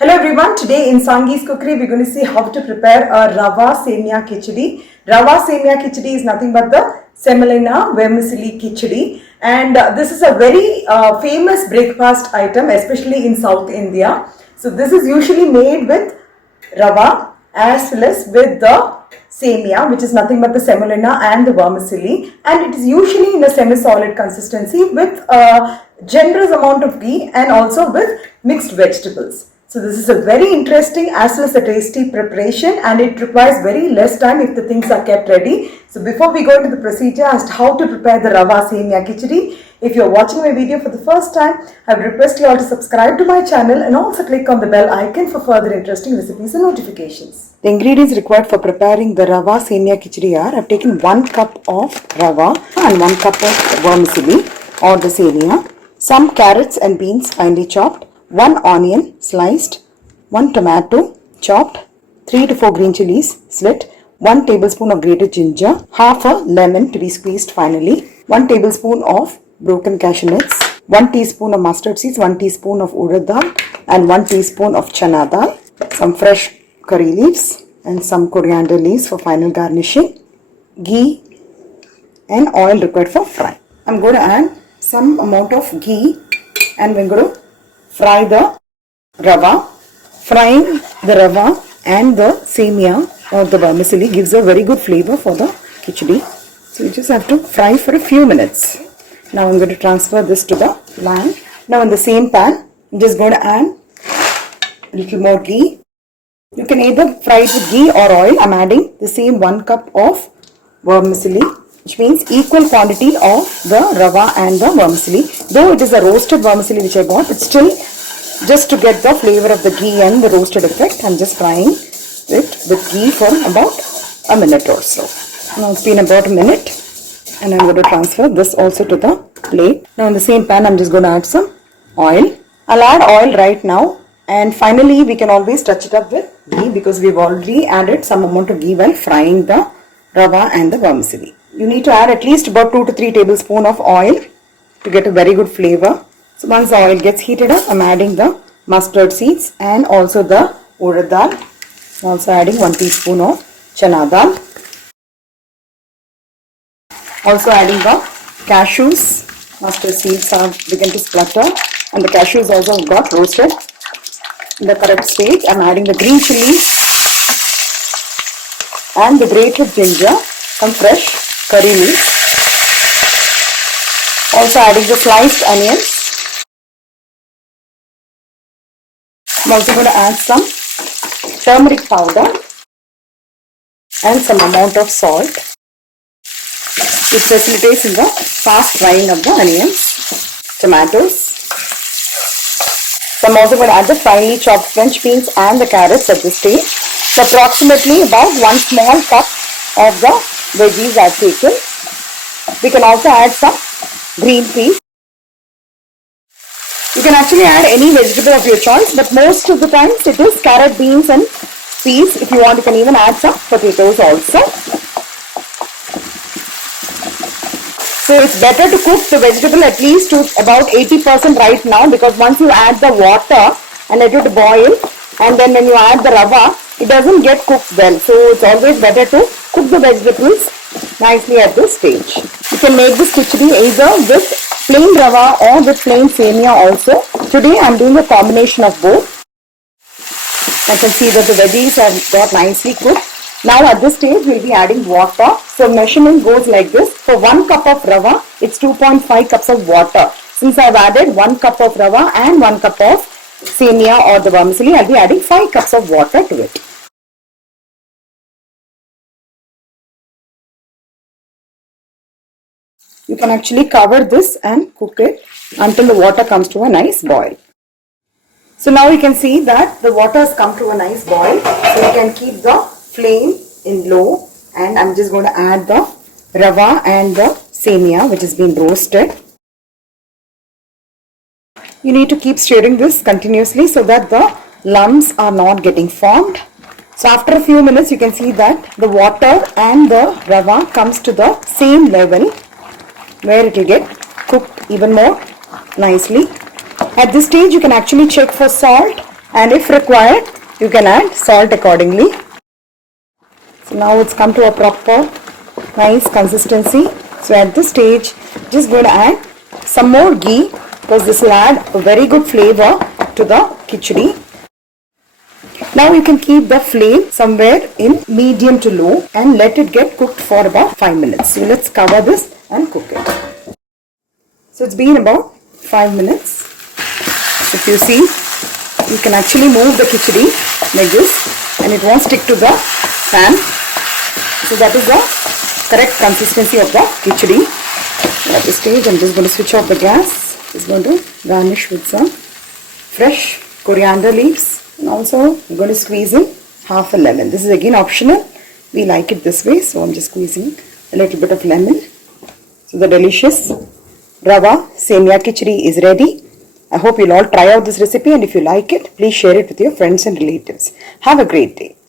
Hello everyone, today in Sangi's Cookery we're going to see how to prepare a Rava Semia Khichdi. Rava Semia Khichdi is nothing but the semolina vermicelli khichdi, and this is a very famous breakfast item, especially in South India. So this is usually made with Rava as well as with the semia, which is nothing but the semolina and the vermicelli, and it is usually in a semi-solid consistency with a generous amount of ghee and also with mixed vegetables. So this is a very interesting as well as a tasty preparation, and it requires very less time if the things are kept ready. So before we go into the procedure as to how to prepare the Rava Semia Khichdi, if you are watching my video for the first time, I would request you all to subscribe to my channel and also click on the bell icon for further interesting recipes and notifications. The ingredients required for preparing the Rava Semia Khichdi are: I have taken 1 cup of Rava and 1 cup of vermicelli or the semia, some carrots and beans finely chopped, 1 onion sliced, 1 tomato chopped, 3 to 4 green chilies slit, 1 tablespoon of grated ginger, half a lemon to be squeezed finally, 1 tablespoon of broken cashew nuts, 1 teaspoon of mustard seeds, 1 teaspoon of urad dal and 1 teaspoon of chana dal, some fresh curry leaves and some coriander leaves for final garnishing, ghee and oil required for fry. I'm going to add some amount of ghee and we're going to fry the rava. Frying the rava and the semia or the vermicelli gives a very good flavor for the khichdi. So you just have to fry for a few minutes. Now I'm going to transfer this to the pan. Now in the same pan, I'm just going to add a little more ghee. You can either fry it with ghee or oil. I'm adding the same 1 cup of vermicelli, which means equal quantity of the rava and the vermicelli. Though it is a roasted vermicelli which I bought, but still just to get the flavor of the ghee and the roasted effect, I'm just frying it with ghee for about a minute or so. Now it's been about a minute and I'm going to transfer this also to the plate. Now in the same pan, I'm just going to add some oil. I'll add oil right now, and finally we can always touch it up with ghee because we've already added some amount of ghee while frying the rava and the vermicelli. You need to add at least about 2 to 3 tablespoons of oil to get a very good flavor. So once the oil gets heated up, I'm adding the mustard seeds and also the urad dal. I'm also adding 1 teaspoon of chana dal. Also adding the cashews. Mustard seeds have begun to splutter and the cashews also got roasted. In the correct stage, I'm adding the green chilies and the grated ginger, some fresh curry leaves. Also adding the sliced onions. I'm also going to add some turmeric powder and some amount of salt, which facilitates in the fast frying of the onions, tomatoes. So I'm also going to add the finely chopped French beans and the carrots at this stage. So approximately about 1 small cup of the veggies I've taken. We can also add some green peas. You can actually add any vegetable of your choice, but most of the times it is carrot, beans and peas. If you want, you can even add some potatoes also. So it's better to cook the vegetable at least to about 80% right now, because once you add the water and let it boil, and then when you add the rava, it doesn't get cooked well. So it's always better to cook the vegetables nicely at this stage. You can make this khichdi either with plain rava or with plain semia also. Today I am doing a combination of both. I can see that the veggies have got nicely cooked. Now at this stage we will be adding water. So measurement goes like this. For 1 cup of rava, it's 2.5 cups of water. Since I have added 1 cup of rava and 1 cup of semia or the vermicelli, I will be adding 5 cups of water to it. You can actually cover this and cook it until the water comes to a nice boil. So now you can see that the water has come to a nice boil. So you can keep the flame in low, and I'm just going to add the rava and the semia which has been roasted. You need to keep stirring this continuously so that the lumps are not getting formed. So after a few minutes you can see that the water and the rava comes to the same level, where it will get cooked even more nicely. At this stage you can actually check for salt and if required you can add salt accordingly. So now it's come to a proper nice consistency. So at this stage just going to add some more ghee because this will add a very good flavor to the khichdi. Now you can keep the flame somewhere in medium to low and let it get cooked for about 5 minutes. So let's cover this and cook it. So it's been about 5 minutes. If you see, you can actually move the khichdi like this and it won't stick to the pan. So that is the correct consistency of the khichdi. At this stage I'm just going to switch off the gas. Just going to garnish with some fresh coriander leaves. And also I'm going to squeeze in half a lemon. This is again optional. We like it this way, so I'm just squeezing a little bit of lemon. So the delicious Rava Semia Khichdi is ready. I hope you'll all try out this recipe, and if you like it, please share it with your friends and relatives. Have a great day.